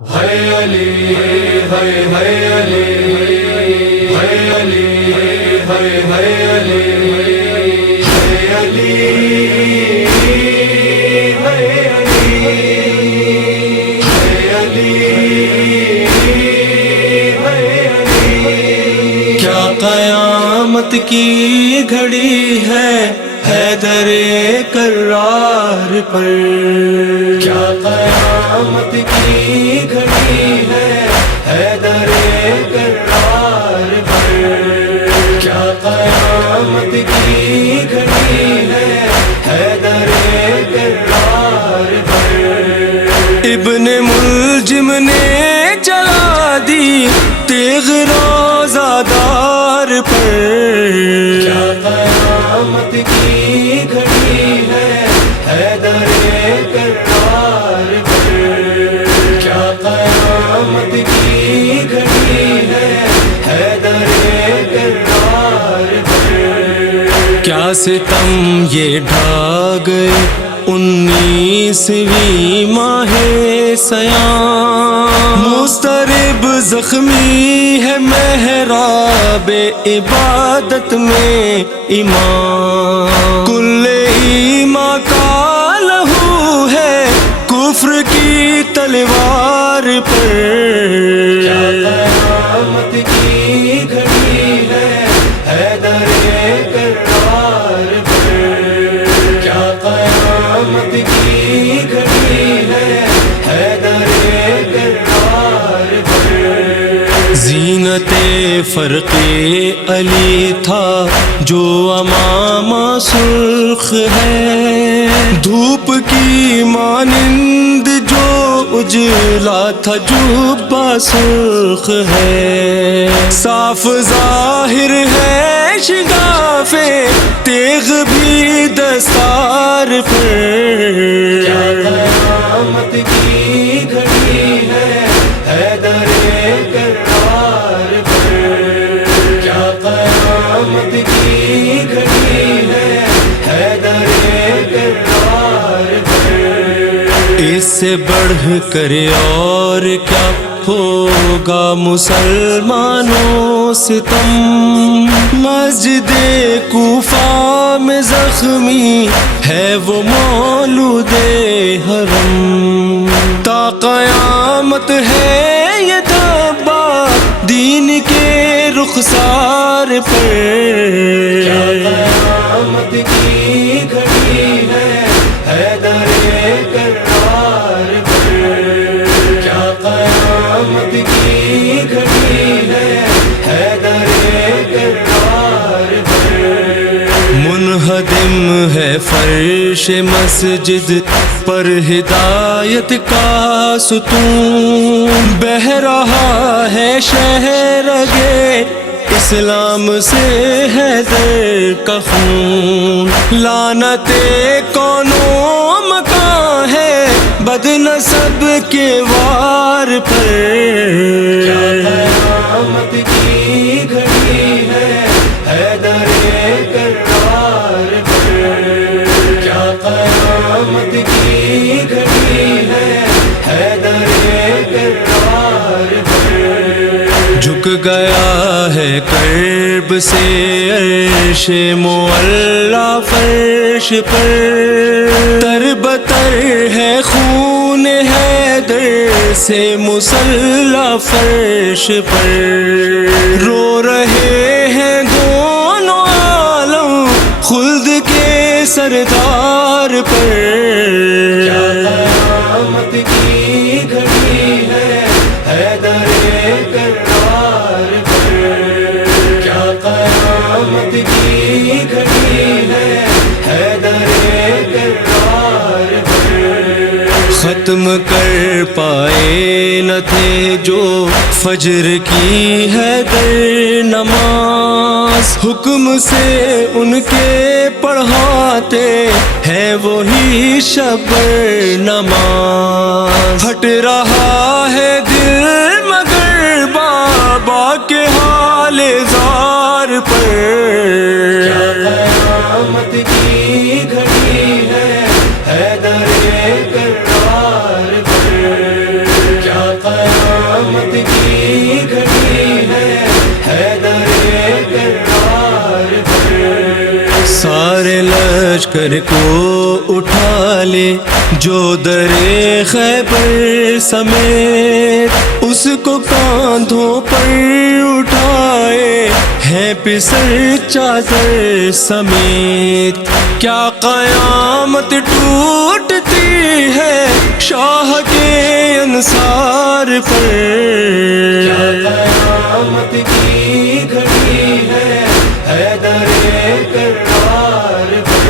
ہے علی ہے علی ہے علی ہے علی ہے علی کیا قیامت کی گھڑی ہے حیدر کرار پر، کیا قیامت کی گھڑی ہے حیدر کرار پر، کیا قیامت کی گھڑی ہے حیدر کرار پر۔ ابن ملجم نے چلا دی تیغ روزہ دار پر، کیا قیامت کی گھڑی ہے حیدر کرار پر، کیا قیامت کی گھڑی ہے حیدر کرار پر۔ کیا ستم یہ ڈھا گئے 19ویں ماہ سیام، مضطرب زخمی ہے محراب عبادت میں امام، کل ایمان کا لہو ہے کفر کی تلوار پر، کیا قیامت کی گھڑی ہے حیدر کرار پر، کیا قیامت کی گھڑی ہے حیدر کرار پر۔ زینت فرق علی تھا جو امامہ سرخ ہے، دھوپ کی مانند جو اجلا تھا جبہ سرخ ہے، صاف ظاہر ہے شگاف تیغ بھی دستار پر، کیا قیامت کی گھڑی ہے حیدر کرار پر، کیا قیامت کی گھڑی ہے حیدر کرار پر۔ اس سے بڑھ کر اور کیا ہوگا مسلمانوں ستم، مسجد کوفہ میں زخمی ہے وہ مولود حرم، تا قیامت ہے یہ دھبا دین کے رخسار پر، کیا قیامت کی گھڑی ہے حیدر کرار پر، کیا قیامت کی گھڑی ہے حیدر کرار پر۔ منہدم ہے فرش مسجد پر ہدایت کا ستون، بہہ رہا ہے شہر گے اسلام سے حیدر کا خون، لعنت کون و مکان ہے بد نسب کے وار پر، کیا قیامت کی گھڑی ہے حیدر کرار پر، کیا قیامت کی گھڑی ہے حیدر کرار پر۔ جھک گیا ہے کرب سے عرش معلیٰ فرش پر، تر بتر ہے خون حیدر سے مسلح فرش پر، رو رہے ہیں دونوں عالم خلد کے سردار پر، کیا قیامت کی گھڑی ہے حیدر کرار پر، کیا قیامت کی گھڑی ہے حیدر کرار پر۔ ختم کر پائے نہ تھے جو فجر کی حیدر نماز، حکم سے ان کے پڑھاتے ہیں وہی شبر نماز، ہٹ رہا ہے دل مگر بابا کے حال زار پر، کیا قیامت کی گھڑی ہے حیدر کرار پر، کیا لشکر کو اٹھا لے جو در خیبر سمیت، اس کو کاندھوں پر اٹھائے ہیں پسر چادر سمیت۔ کیا قیامت ٹوٹتی ہے شاہ کے انصار پر، کیا قیامت کی گھڑی ہے حیدر کرار پر،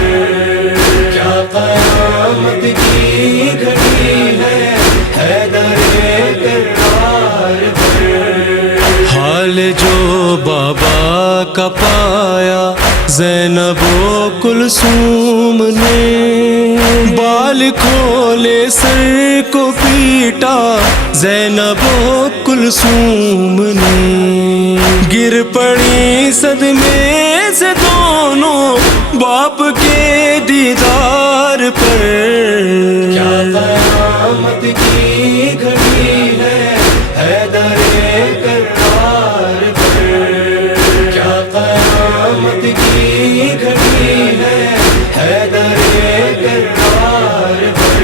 کیا قیامت کی گھڑی ہے حیدر کرار پر۔ حال جو بابا کا پایا زینب و کلثوم نے، بال کھولے سر کو پیٹا زینب و کلثوم نے، گر پڑی صدمے سے دونوں باپ کے دیدار پر، کیا قیامت کی گھڑی ہے حیدر کرار پر، کیا قیامت کی گھڑی ہے حیدر کرار پر۔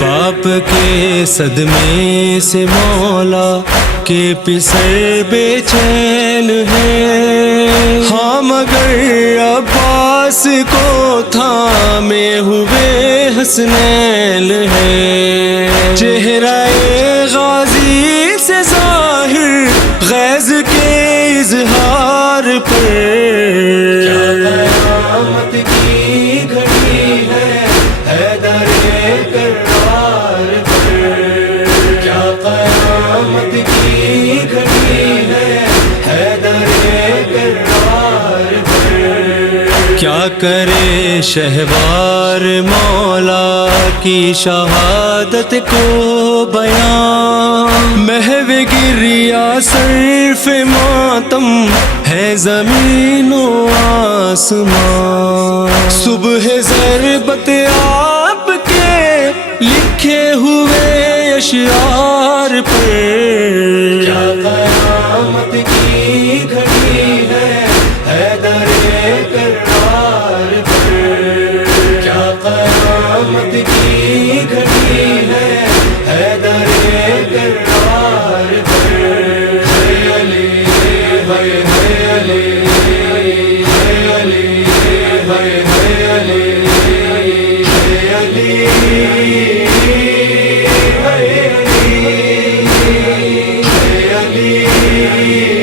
باپ کے صدمے سے مولا کے پسر بے چین ہے، ہاں مگر عباس کو تھامے ہوئے حسنین ہے، چہرہ غازی سے ظاہر غیظ کے اظہار پر، کیا قیامت کی گھڑی ہے حیدر کرار پر، کیا قیامت کی گھڑی ہے حیدر کرار پر۔ کیا کرے شہوار مولا کی شہادت کو بیان، محو گریا صرف ماتم ہے زمین و آسمان، صبح ضربت آپ کے لکھے ہوئے اشعار پر، کیا قیامت کی گھڑی ہے حیدر کرار پر، کیا قیامت کی گھڑی ہے حیدر کرار پر۔ ہے علی ہے علی ہے علی ہے علی ہے علی ہے علی ہے علی